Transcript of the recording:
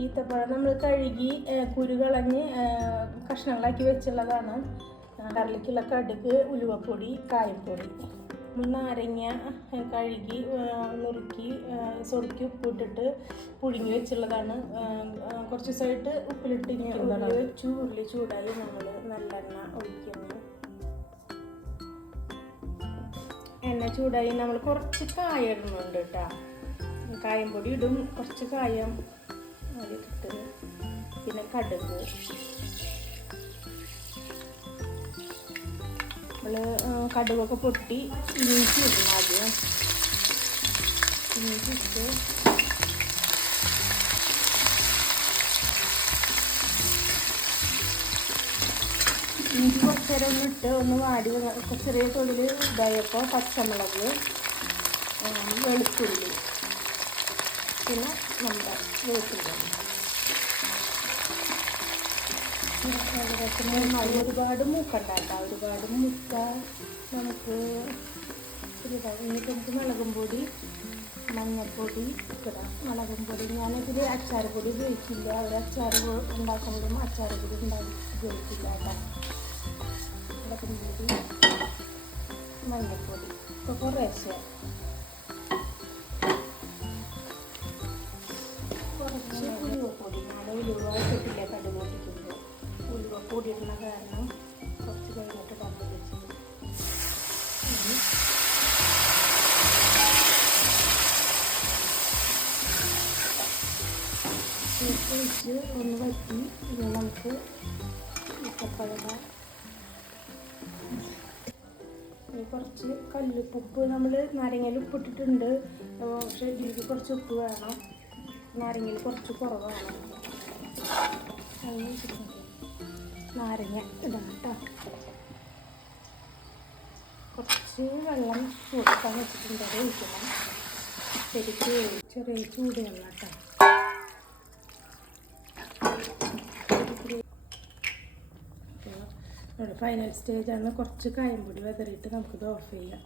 ഈത്തപ്പഴം നമ്മൾ കഴുകി കുരു കളഞ്ഞ് കഷ്ണങ്ങളാക്കി വെച്ചുള്ളതാണ്. കറിലേക്കുള്ള കടുക്, ഉലുവപ്പൊടി, കായപ്പൊടി, നാരങ്ങ കഴുകി നുറുക്കി സൊറുക്കി ഉപ്പിട്ടിട്ട് പുഴുങ്ങി വെച്ചുള്ളതാണ്. കുറച്ച് ദിവസമായിട്ട് ഉപ്പിലിട്ട് വെച്ചു. ഉരുളി ചൂടായി നമ്മൾ നല്ലെണ്ണ ഒഴിക്കുന്നു. എണ്ണ ചൂടായി നമ്മൾ കുറച്ച് കായം ഇടുന്നുണ്ട് കേട്ടോ. കായം പൊടി ഇടും, കുറച്ച് കായം അതിട്ടിട്ട്, പിന്നെ കടുക്. നമ്മൾ കടുകൊക്കെ പൊട്ടി ഇഞ്ചി ഇടും ആദ്യം. ഇഞ്ചി ഇട്ട് ഇഞ്ചി കുറച്ച് നേരം ഒന്നിട്ട് ഒന്ന് വാടി ചെറിയ തൊഴിൽ ഇതായപ്പോൾ പച്ചമുളക്, വെളുത്തുള്ളി, പിന്നെ നമ്മുടെ വേപ്പില. ഒരുപാട് മൂക്കണ്ടാക്കാം. ഒരുപാട് മൂക്ക നമുക്ക് നമുക്ക് മുളകും പൊടി, മഞ്ഞൾപ്പൊടി ഇടാം. മുളകും പൊടി ഞാനിതിൽ അച്ചാർ പൊടി ഉപയോഗിക്കില്ല. ഒരു അച്ചാർ ഉണ്ടാക്കുമ്പോഴും അച്ചാർ പൊടി ഉപയോഗിക്കില്ല കേട്ടോ. മുളകും പൊടി, മഞ്ഞൾപ്പൊടി ഇപ്പോൾ കുറേശ്ശെ, കുറച്ച് ഉലുവപ്പൊടി. ഞാൻ ഉലുവ ഇട്ടിട്ടില്ല കടുക് പൊട്ടിക്കുമ്പോൾ. ഉലുവപ്പൊടി ഇടുന്ന കാരണം കുറച്ച് കഴിഞ്ഞിട്ട് കടുക് വെച്ച് ഒഴിച്ച് ഒന്ന് വറ്റി. ഇനി നമുക്ക് ഈത്തപ്പഴം, കുറച്ച് കല്ലുപ്പ്. നമ്മൾ നാരങ്ങയിൽ ഉപ്പിട്ടിട്ടുണ്ട്, പക്ഷേ ഇതിലേക്ക് കുറച്ച് ഉപ്പ് വേണം. നാരങ്ങയിൽ കുറച്ച് കുറവാണ്. നാരങ്ങ ഇടാം കേട്ടോ. കുറച്ച് വെള്ളം ചൂടാക്കാൻ വെച്ചിട്ടുണ്ട്, അത് ഒഴിക്കണം. ശരിക്ക് ചെറിയ ചൂട് വെള്ളം കേട്ടോ. ഫൈനൽ സ്റ്റേജാണ്. കുറച്ച് കായംപൊടി വെതറിയിട്ട് നമുക്കിത് ഓഫ് ചെയ്യാം.